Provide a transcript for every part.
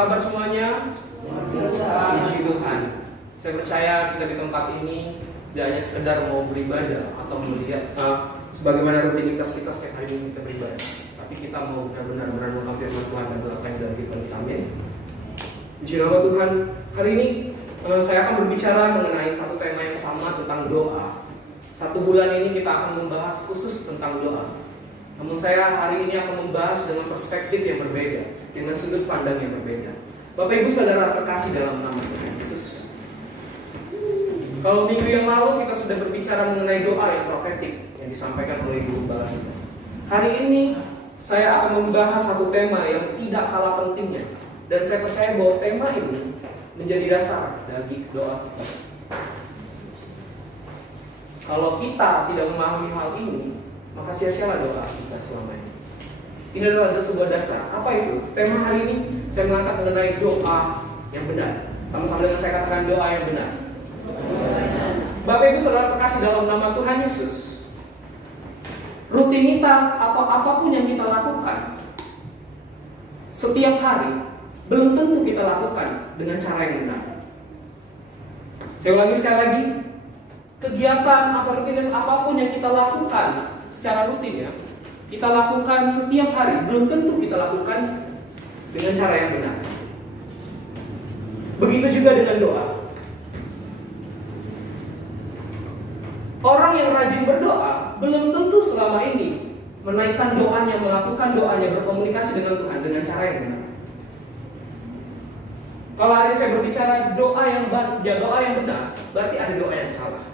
kabar semuanya? Puji Tuhan. Saya percaya kita di tempat ini tidak hanya sekedar mau beribadah atau melihat sebagaimana rutinitas kita setiap hari ini kita beribadah, tapi kita mau benar-benar merenungkan firman Tuhan dan apa yang dari Tuhan. Amin. Puji nama Tuhan. Hari ini saya akan berbicara mengenai satu tema yang sama tentang doa. 1 bulan ini kita akan membahas khusus tentang doa. Namun saya hari ini akan membahas dengan perspektif yang berbeda, dengan sudut pandang yang berbeda. Bapak Ibu Saudara terkasih dalam nama Tuhan Yesus. Kalau minggu yang lalu kita sudah berbicara mengenai doa yang profetik yang disampaikan oleh Ibu Gembala kita. Hari ini saya akan membahas satu tema yang tidak kalah pentingnya, dan saya percaya bahwa tema ini menjadi dasar bagi doa kita. Kalau kita tidak memahami hal ini, maka sia-sialah doa kita selama ini. Ini adalah sebuah dasar. Apa itu? Tema hari ini saya mengangkat mengenai doa yang benar. Sama-sama dengan saya katakan doa yang benar. Bapak Ibu Saudara terkasih dalam nama Tuhan Yesus, rutinitas atau apapun yang kita lakukan setiap hari belum tentu kita lakukan dengan cara yang benar. Saya ulangi sekali lagi, kegiatan atau rutinitas apapun yang kita lakukan secara rutin ya, kita lakukan setiap hari belum tentu kita lakukan dengan cara yang benar. Begitu juga dengan doa. Orang yang rajin berdoa belum tentu selama ini menaikkan doanya, melakukan doanya, berkomunikasi dengan Tuhan dengan cara yang benar. Kalau hari ini saya berbicara doa yang benar, berarti ada doa yang salah.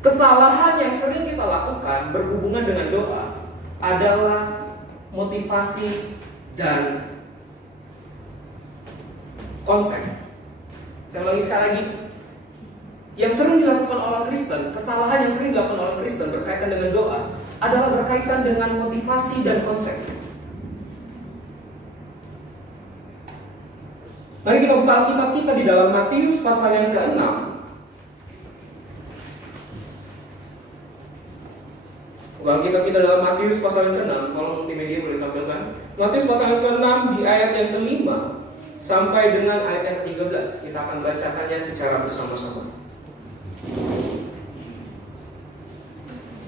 Kesalahan yang sering kita lakukan berhubungan dengan doa adalah motivasi dan konsep. Saya ulangi sekali lagi. Yang sering dilakukan orang Kristen, kesalahan yang sering dilakukan orang Kristen berkaitan dengan doa adalah berkaitan dengan motivasi dan konsep. Mari kita buka Alkitab kita di dalam Matius pasal yang ke-6. Buka Alkitab kita dalam Matius pasal yang ke-6. Kalau multimedia boleh tampilkan. Matius pasal yang ke-6 di ayat yang ke-5 sampai dengan ayat yang ke-13. Kita akan bacakannya secara bersama-sama.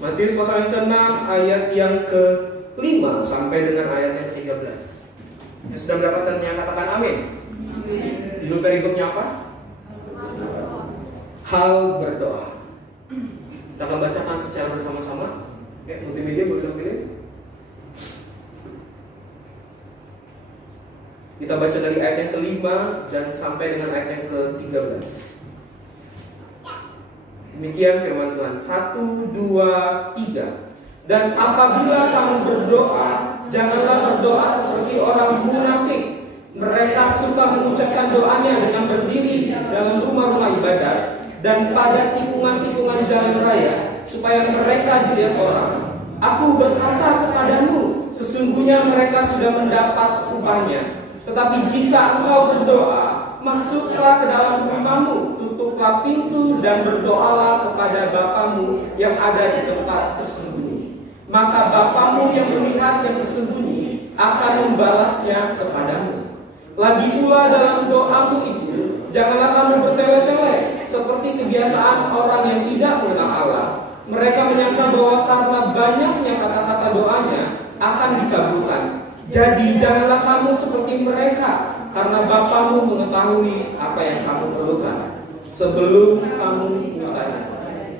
Matius pasal yang ke-6 ayat yang ke-5 sampai dengan ayat yang ke-13. Yang sudah mendapatkannya katakan amin. Judul perigopnya apa? Hal berdoa. Kita akan bacakan secara bersama-sama. Multimedia boleh tampilin. Kita baca dari ayat yang ke-5 dan sampai dengan ayat yang ke-13. Demikian firman Tuhan. 1, 2, 3. Dan apabila kamu berdoa, janganlah berdoa seperti orang munafik. Mereka suka mengucapkan doanya dengan berdiri dalam rumah-rumah ibadat dan pada tikungan-tikungan jalan raya, supaya mereka dilihat orang. Aku berkata kepadamu, sesungguhnya mereka sudah mendapat upahnya. Tetapi jika engkau berdoa, masuklah ke dalam rumahmu, tutuplah pintu dan berdoalah kepada Bapamu yang ada di tempat tersembunyi. Maka Bapamu yang melihat yang tersembunyi akan membalasnya kepadamu. Lagi pula dalam doamu itu, janganlah kamu bertele-tele seperti kebiasaan orang yang tidak mengenal Allah. Mereka menyangka bahwa karena banyaknya kata-kata doanya akan dikabulkan. Jadi janganlah kamu seperti mereka, karena Bapamu mengetahui apa yang kamu perlukan sebelum kamu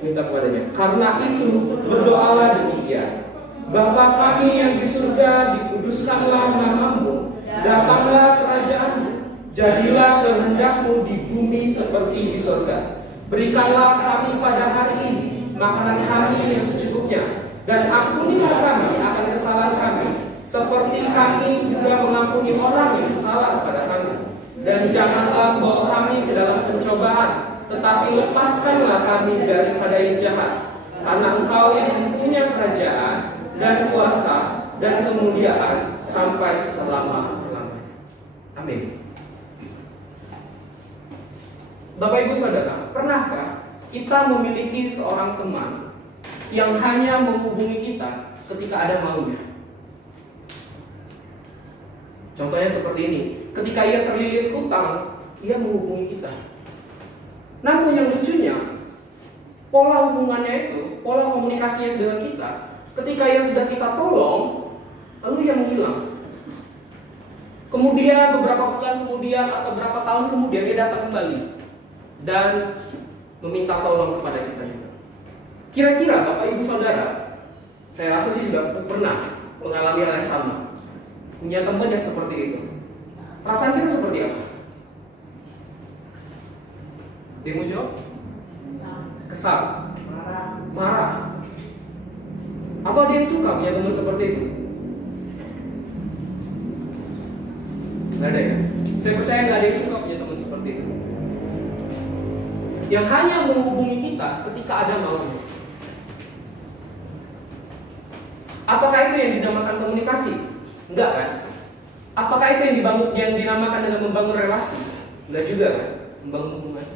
minta kepadanya. Karena itu berdoalah demikian: Bapa kami yang di surga, dikuduskanlah namamu, datanglah kerajaanmu, jadilah kehendakmu di bumi seperti di surga. Berikanlah kami pada hari ini makanan kami yang secukupnya, dan ampunilah kami akan kesalahan kami, seperti kami juga mengampuni orang yang bersalah kepada kami. Dan janganlah bawa kami ke dalam pencobaan, tetapi lepaskanlah kami daripada yang jahat. Karena Engkau yang mempunyai kerajaan dan kuasa dan kemuliaan sampai selama-lamanya. Amin. Bapak Ibu Saudara, pernahkah kita memiliki seorang teman yang hanya menghubungi kita ketika ada maunya? Contohnya seperti ini, ketika ia terlilit hutang, ia menghubungi kita. Namun yang lucunya, pola hubungannya itu, pola komunikasinya dengan kita, ketika ia sudah kita tolong, lalu ia menghilang. Kemudian beberapa bulan kemudian atau beberapa tahun kemudian dia datang kembali dan meminta tolong kepada kita juga. Kira-kira Bapak Ibu Saudara, saya rasa sih juga pernah mengalami hal yang sama. Punya teman yang seperti itu. Perasaan kita seperti apa? Dia mau jawab? Kesal, marah. Atau ada yang suka punya teman seperti itu? Nggak ada ya? Saya percaya nggak ada yang suka punya teman seperti itu. Yang hanya menghubungi kita ketika ada maunya. Apakah itu yang dinamakan komunikasi? Enggak kan? Apakah itu yang dinamakan dengan membangun relasi? Enggak juga kan? Membangun hubungan.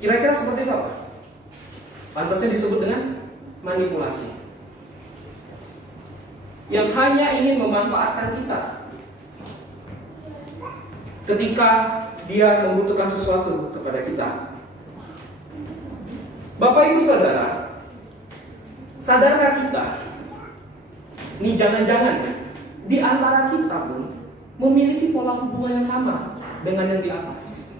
Kira-kira seperti itu apa? Pantasnya disebut dengan manipulasi. Yang hanya ingin memanfaatkan kita ketika dia membutuhkan sesuatu kepada kita. Bapak Ibu Saudara, sadarkah kita? Ini jangan-jangan di antara kita pun memiliki pola hubungan yang sama dengan yang di atas.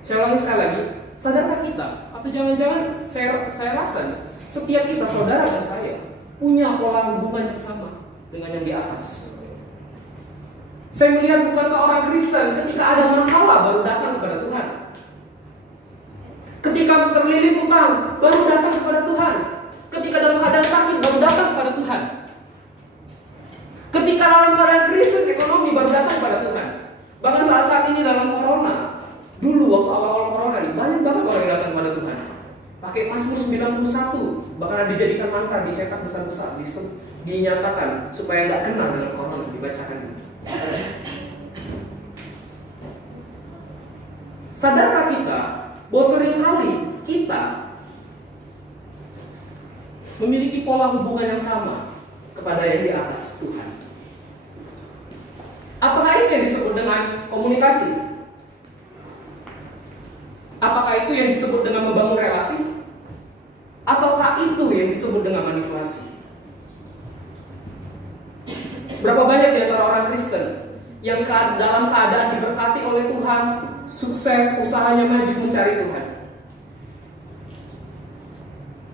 Saya ulangi sekali lagi, sadarkah kita? Atau jangan-jangan saya rasa setiap kita, saudara dan saya, punya pola hubungan yang sama dengan yang di atas. Saya melihat bukankah orang Kristen ketika ada masalah baru datang kepada Tuhan. Ketika terlilit hutang baru datang kepada Tuhan. Ketika dalam keadaan sakit baru datang kepada Tuhan. Ketika dalam keadaan krisis ekonomi baru datang kepada Tuhan. Bahkan saat-saat ini dalam corona, dulu waktu awal-awal corona ini banyak banget orang yang datang kepada Tuhan. Pakai Mazmur 91, bahkan ada dijadikan mantra, dicetak besar-besar, dinyatakan supaya nggak kena dengan corona, dibacakan. Sadarkah kita bahwa seringkali kita memiliki pola hubungan yang sama kepada yang di atas Tuhan? Apakah itu yang disebut dengan komunikasi? Apakah itu yang disebut dengan membangun relasi? Ataukah itu yang disebut dengan manipulasi? Berapa banyak di antara orang Kristen yang dalam keadaan diberkati oleh Tuhan, sukses, usahanya maju mencari Tuhan?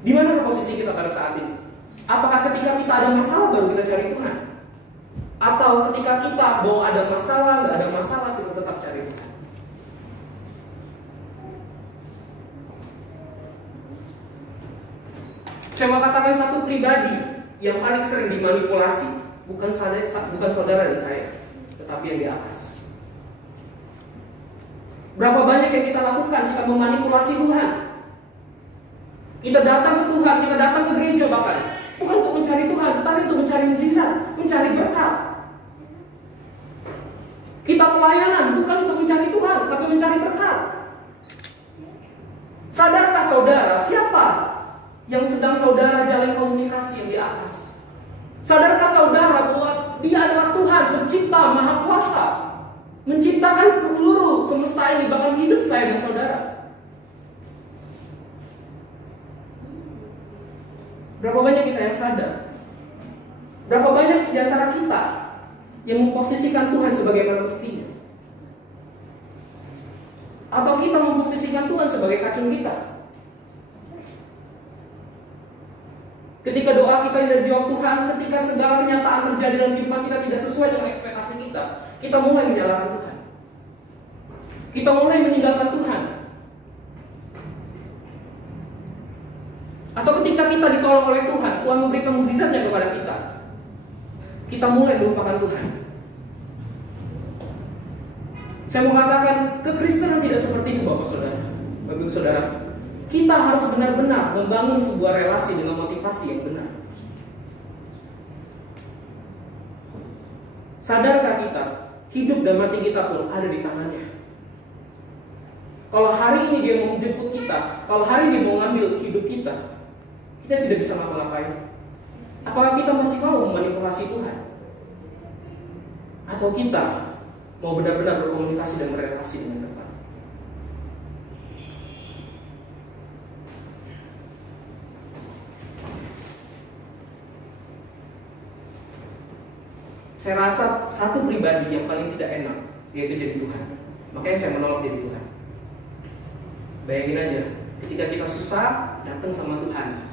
Di mana posisi kita pada saat ini? Apakah ketika kita ada masalah baru kita cari Tuhan? Atau ketika kita mau ada masalah, nggak ada masalah, kita tetap cari Tuhan? Saya mau katakan satu pribadi yang paling sering dimanipulasi, bukan saudara dan saya, tetapi yang di atas. Berapa banyak yang kita lakukan? Kita memanipulasi Tuhan. Kita datang ke Tuhan, kita datang ke gereja bahkan bukan untuk mencari Tuhan, tetapi untuk mencari mukjizat, mencari berkat. Kita pelayanan bukan untuk mencari Tuhan, tapi mencari berkat. Sadarkah saudara siapa yang sedang saudara jalin komunikasi yang di atas? Sadarkah saudara bahwa Dia adalah Tuhan, pencipta, maha kuasa, menciptakan seluruh semesta ini, bahkan hidup saya dan saudara? Berapa banyak kita yang sadar? Berapa banyak di antara kita yang memposisikan Tuhan sebagaimana mestinya? Atau kita memposisikan Tuhan sebagai kacung kita? Ketika doa kita tidak dijawab Tuhan, ketika segala kenyataan terjadi dalam kehidupan kita tidak sesuai dengan ekspektasi kita mulai menyalahkan Tuhan. Kita mulai meninggalkan Tuhan. Atau ketika kita ditolong oleh Tuhan, Tuhan memberikan mukjizatnya kepada kita mulai melupakan Tuhan. Saya mau katakan, kekristenan tidak seperti itu Bapak Saudara. Bapak Saudara, kita harus benar-benar membangun sebuah relasi dengan motivasi yang benar. Sadarkah kita, hidup dan mati kita pun ada di tangannya. Kalau hari ini Dia mau menjemput kita, kalau hari ini mau ngambil hidup kita tidak bisa ngapa-ngapain. Apakah kita masih mau memanipulasi Tuhan? Atau kita mau benar-benar berkomunikasi dan berrelasi dengan Tuhan? Saya rasa satu pribadi yang paling tidak enak yaitu jadi Tuhan. Makanya saya menolak jadi Tuhan. Bayangin aja, ketika kita susah, datang sama Tuhan.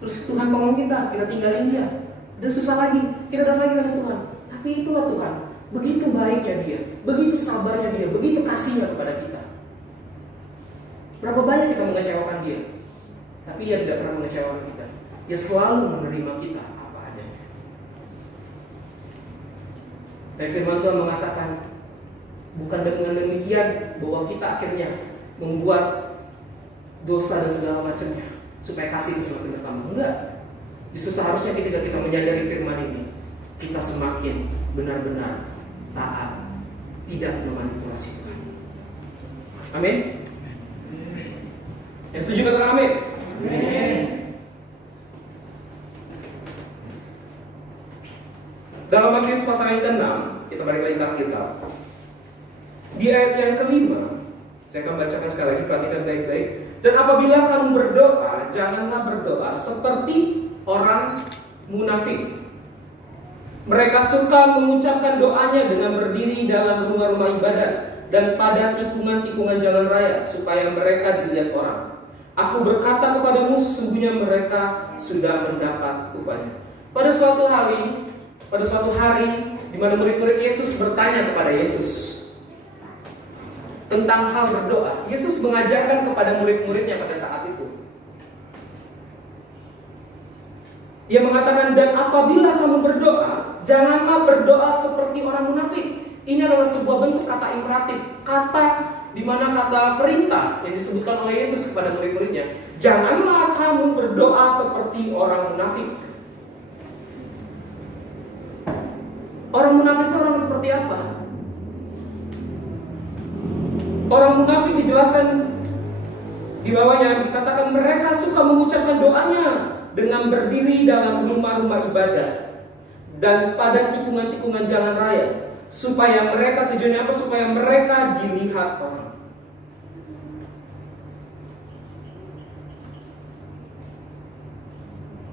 Terus Tuhan tolong kita tinggalin dia. Udah susah lagi, kita datang lagi sama Tuhan. Tapi itulah Tuhan, begitu baiknya dia, begitu sabarnya dia, begitu kasihnya kepada kita. Berapa banyak kita mengecewakan dia, tapi dia tidak pernah mengecewakan kita. Dia selalu menerima kita apa adanya. Dan firman Tuhan mengatakan, bukan dengan demikian bahwa kita akhirnya membuat dosa dan segala macamnya supaya kasih itu semakin bertambah. Enggak. Justru seharusnya ketika kita menyadari firman ini, kita semakin benar-benar taat, tidak memanipulasi Tuhan. Amin. Yang setuju katakan amin. Amin. Dalam Matius pasal yang ke-6, kita balik lagi ke Alkitab. Di ayat yang ke-5, saya akan bacakan sekali lagi, perhatikan baik-baik. Dan apabila kamu berdoa, janganlah berdoa seperti orang munafik. Mereka suka mengucapkan doanya dengan berdiri dalam rumah-rumah ibadat dan pada tikungan-tikungan jalan raya, supaya mereka dilihat orang. Aku berkata kepadamu, sesungguhnya mereka sudah mendapat upahnya. Pada suatu hari, di mana murid-murid Yesus bertanya kepada Yesus tentang hal berdoa. Yesus mengajarkan kepada murid-muridnya pada saat itu. Dia mengatakan, dan apabila kamu berdoa, janganlah berdoa seperti orang munafik. Ini adalah sebuah bentuk kata imperatif, kata di mana kata perintah yang disebutkan oleh Yesus kepada murid-muridnya. Janganlah kamu berdoa seperti orang munafik. Orang munafik itu orang seperti apa? Orang munafik dijelaskan di bawahnya, dikatakan mereka suka mengucapkan doanya dengan berdiri dalam rumah-rumah ibadah dan pada tikungan-tikungan jalan raya, supaya mereka, tujuannya apa? Supaya mereka dilihat orang.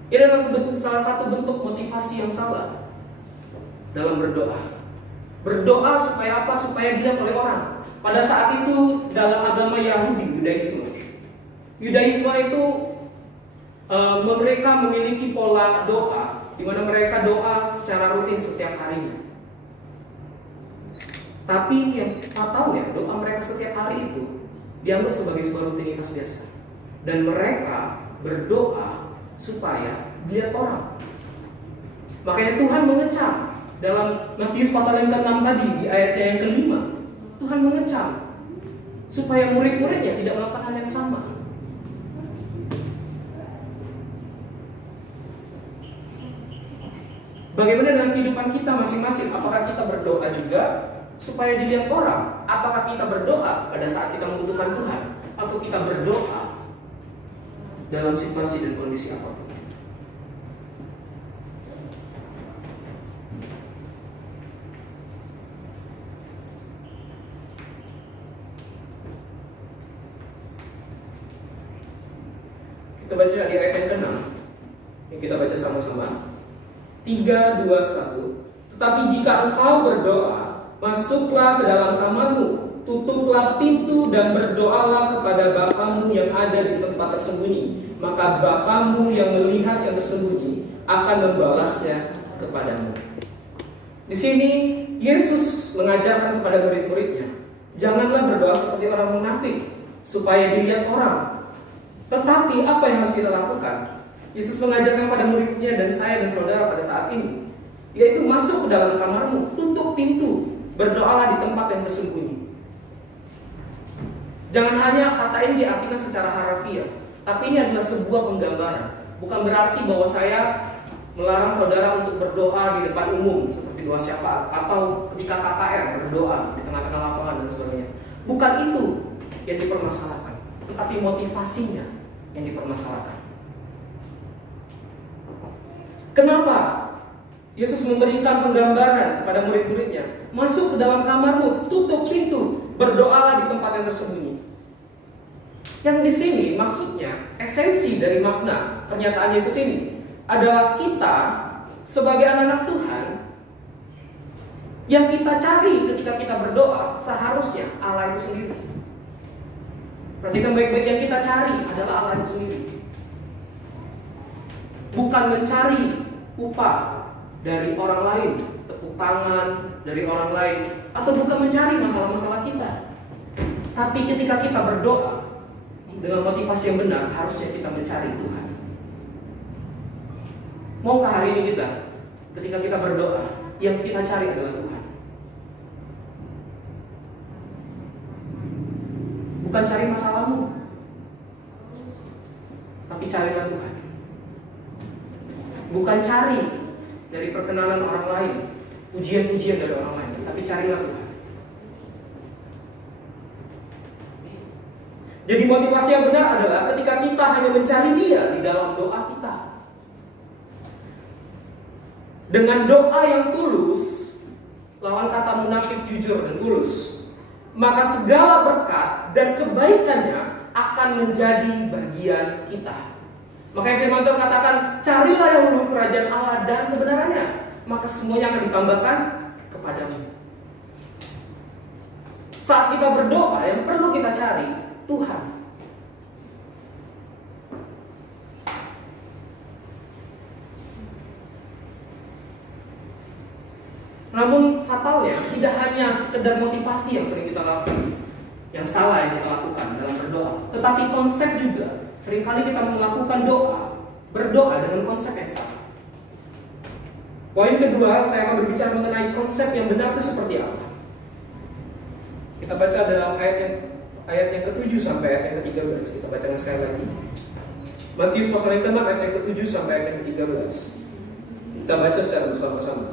Ini adalah salah satu bentuk motivasi yang salah dalam berdoa. Berdoa supaya apa? Supaya dilihat oleh orang. Pada saat itu dalam agama Yahudi, Yudaisme itu mereka memiliki pola doa, di mana mereka doa secara rutin setiap harinya. Tapi yang fatalnya, doa mereka setiap hari itu dianggap sebagai sebuah rutinitas biasa. Dan mereka berdoa supaya dilihat orang. Makanya Tuhan mengecam dalam Matius pasal yang ke-6 tadi, di ayatnya yang ke-5. Tuhan mengecam supaya murid-muridnya tidak melakukan hal yang sama. Bagaimana dengan kehidupan kita masing-masing? Apakah kita berdoa juga supaya dilihat orang? Apakah kita berdoa pada saat kita membutuhkan Tuhan? Atau kita berdoa dalam situasi dan kondisi apapun? Kita baca di ayat yang ke-6 yang kita baca sama-sama. 3, 2, 1. Tetapi jika engkau berdoa, masuklah ke dalam kamarmu, tutuplah pintu dan berdoalah kepada Bapamu yang ada di tempat tersembunyi. Maka Bapamu yang melihat yang tersembunyi akan membalasnya kepadamu. Di sini Yesus mengajarkan kepada murid-muridnya, janganlah berdoa seperti orang munafik supaya dilihat orang. Tetapi apa yang harus kita lakukan? Yesus mengajarkan pada muridnya dan saya dan saudara pada saat ini, yaitu masuk ke dalam kamarmu, tutup pintu, berdoalah di tempat yang tersembunyi. Jangan hanya kata ini diartikan secara harafiah, tapi ini adalah sebuah penggambaran. Bukan berarti bahwa saya melarang saudara untuk berdoa di depan umum seperti doa syafaat, atau ketika KKR berdoa di tengah-tengah lapangan dan sebagainya. Bukan itu yang dipermasalahkan, tetapi motivasinya yang dipermasalahkan. Kenapa? Yesus memberikan penggambaran kepada murid-muridnya. Masuk ke dalam kamarmu, tutup pintu, berdoalah di tempat yang tersembunyi. Yang di sini maksudnya, esensi dari makna pernyataan Yesus ini adalah kita sebagai anak-anak Tuhan, yang kita cari ketika kita berdoa seharusnya Allah itu sendiri. Perhatikan baik-baik, yang kita cari adalah Allah itu sendiri. Bukan mencari upah dari orang lain, tepuk tangan dari orang lain, atau bukan mencari masalah-masalah kita. Tapi ketika kita berdoa dengan motivasi yang benar, harusnya kita mencari Tuhan. Maukah hari ini kita, ketika kita berdoa, yang kita cari adalah Tuhan? Bukan cari masalahmu, tapi carilah Tuhan. Bukan cari dari perkenanan orang lain, pujian-pujian dari orang lain, tapi carilah Tuhan. Jadi motivasi yang benar adalah ketika kita hanya mencari Dia di dalam doa kita. Dengan doa yang tulus, lawan kata munafik, jujur dan tulus, maka segala berkat dan kebaikannya akan menjadi bagian kita. Makanya firman Tuhan katakan, carilah dahulu kerajaan Allah dan kebenarannya, maka semuanya akan ditambahkan kepadamu. Saat kita berdoa, yang perlu kita cari Tuhan. Namun fatalnya, tidak hanya sekedar motivasi yang sering kita lakukan, yang salah yang kita lakukan dalam berdoa, tetapi konsep juga. Seringkali kita melakukan berdoa dengan konsep yang salah. Poin kedua, saya akan berbicara mengenai konsep yang benar itu seperti apa. Kita baca dalam ayat yang ke-7 sampai ayat yang ke-13. Kita bacakan sekali lagi. Matius pasal yang ke-6 ayat yang ke-7 sampai ayat yang ke-13. Kita baca secara bersama-sama.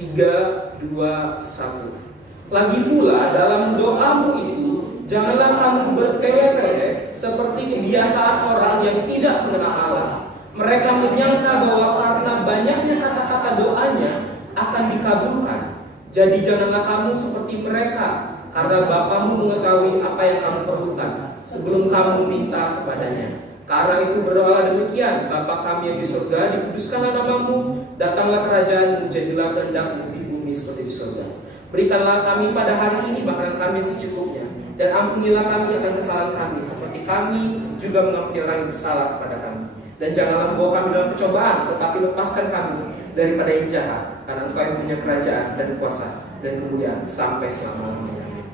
3, 2, 1. Lagi pula dalam doamu itu, janganlah kamu bertele-tele seperti kebiasaan orang yang tidak mengenal Allah. Mereka menyangka bahwa karena banyaknya kata-kata doanya akan dikabulkan. Jadi janganlah kamu seperti mereka, karena Bapamu mengetahui apa yang kamu perlukan sebelum kamu minta kepadanya. Karena itu berdoalah demikian, Bapa kami yang di surga, dikuduskanlah namamu, datanglah kerajaanmu, jadilah kehendakmu di bumi seperti di surga. Berikanlah kami pada hari ini makanan kami secukupnya, dan ampunilah kami akan kesalahan kami, seperti kami juga mengampuni orang yang bersalah kepada kami. Dan janganlah membawa kami dalam percobaan, tetapi lepaskan kami daripada yang jahat, karena Engkau yang punya kerajaan dan kuasa dan kemuliaan sampai selama-lamanya.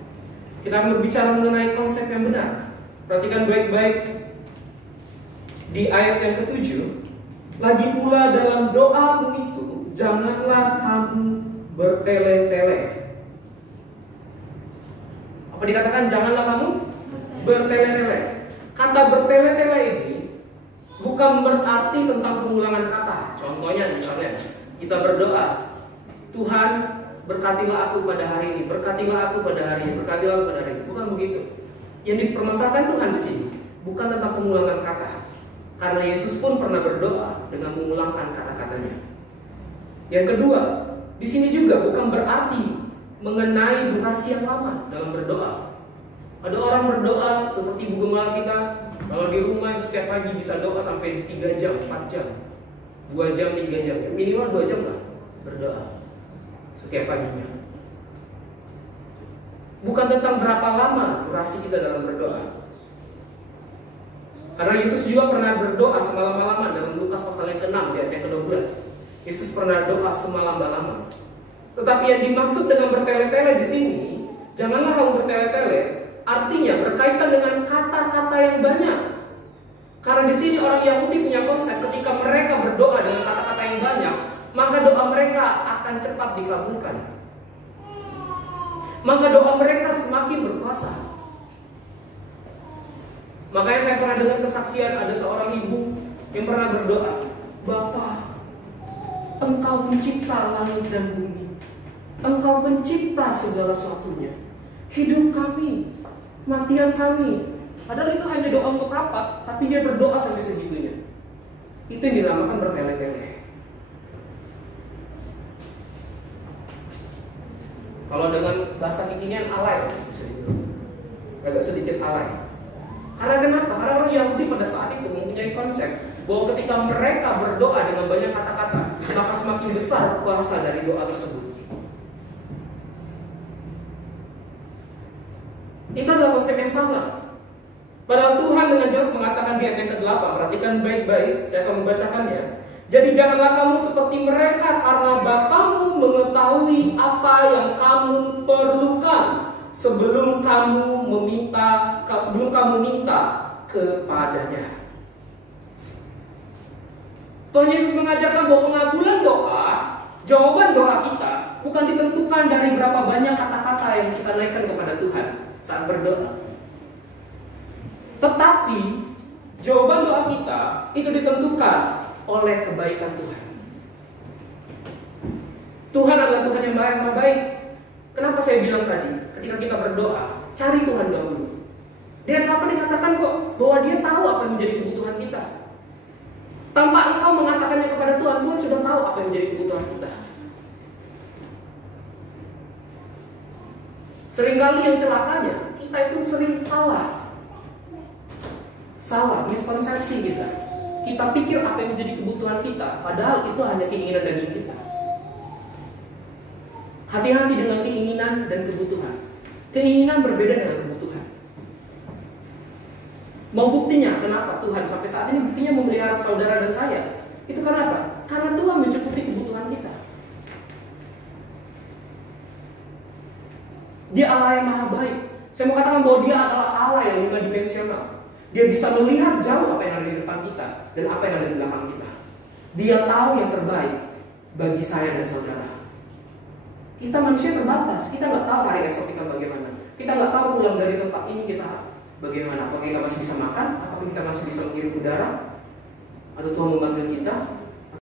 Kita akan berbicara mengenai konsep yang benar. Perhatikan baik-baik di ayat yang ke-7. Lagi pula dalam doamu itu, janganlah kamu bertele-tele. Apa dikatakan janganlah kamu bertele-tele? Kata bertele-tele ini bukan berarti tentang pengulangan kata. Contohnya misalnya kita berdoa, Tuhan berkatilah aku pada hari ini, berkatilah aku pada hari ini, berkatilah aku pada hari ini. Bukan begitu. Yang dipermasalahkan Tuhan di sini bukan tentang pengulangan kata. Karena Yesus pun pernah berdoa dengan mengulangkan kata-katanya. Yang kedua, di sini juga bukan berarti mengenai durasi yang lama dalam berdoa. Ada orang berdoa seperti ibu gembala kita, kalau di rumah setiap pagi bisa doa sampai 3 jam, 4 jam, 2 jam, 3 jam, minimal 2 jam lah berdoa setiap paginya. Bukan tentang berapa lama durasi kita dalam berdoa. Karena Yesus juga pernah berdoa semalam-malaman dalam Lukas pasal yang ke-6 di ayat yang ke-12. Yesus pernah doa semalam-malaman. Tetapi yang dimaksud dengan bertele-tele di sini, janganlah kamu bertele-tele, artinya berkaitan dengan kata-kata yang banyak. Karena di sini orang Yahudi punya konsep ketika mereka berdoa dengan kata-kata yang banyak, maka doa mereka akan cepat dikabulkan. Maka doa mereka semakin berkuasa. Makanya saya pernah dengar kesaksian ada seorang ibu yang pernah berdoa, Bapa, Engkau pencipta langit dan bumi, Engkau pencipta segala sesuatunya. Hidup kami, kematian kami, Padahal itu hanya doa untuk rapat, tapi dia berdoa sampai segitunya. Itu yang dinamakan bertele-tele. Kalau dengan bahasa kekinian alay, bisa dibilang. Agak sedikit alay. Karena kenapa? Karena orang Yahudi pada saat itu mempunyai konsep bahwa ketika mereka berdoa dengan banyak kata-kata, maka semakin besar kuasa dari doa tersebut. Itu adalah konsep yang salah. Padahal Tuhan dengan jelas mengatakan di ayat yang ke-8, perhatikan baik-baik, saya akan membacakannya. Jadi janganlah kamu seperti mereka, karena Bapamu mengetahui apa yang kamu perlukan sebelum kamu minta kepadanya. Tuhan Yesus mengajarkan bahwa pengabulan doa, jawaban doa kita bukan ditentukan dari berapa banyak kata-kata yang kita naikkan kepada Tuhan saat berdoa. Tetapi jawaban doa kita itu ditentukan oleh kebaikan Tuhan. Tuhan adalah Tuhan yang maha baik. Kenapa saya bilang tadi, ketika kita berdoa, cari Tuhan dahulu. Dia apa dikatakan kok bahwa dia tahu apa yang menjadi kebutuhan kita. Tanpa engkau mengatakannya kepada Tuhan, Tuhan sudah tahu apa yang menjadi kebutuhan kita. Seringkali yang celakanya, kita itu sering salah, miskonsepsi kita. Kita pikir apa yang menjadi kebutuhan kita, padahal itu hanya keinginan daging kita. Hati-hati dengan keinginan dan kebutuhan. Keinginan berbeda dengan kebutuhan. Mau buktinya? Kenapa Tuhan sampai saat ini buktinya memelihara saudara dan saya? Itu karena apa? Karena Tuhan mencukupi kebutuhan kita. Dia Allah yang maha baik. Saya mau katakan bahwa dia adalah Allah yang 5 dimensional. Dia bisa melihat jauh apa yang ada di depan kita dan apa yang ada di belakang kita. Dia tahu yang terbaik bagi saya dan saudara. Kita manusia terbatas. Kita nggak tahu hari esok kita bagaimana. Kita nggak tahu pulang dari tempat ini kita bagaimana. Apakah kita masih bisa makan? Apakah kita masih bisa menghirup udara? Atau Tuhan memanggil kita?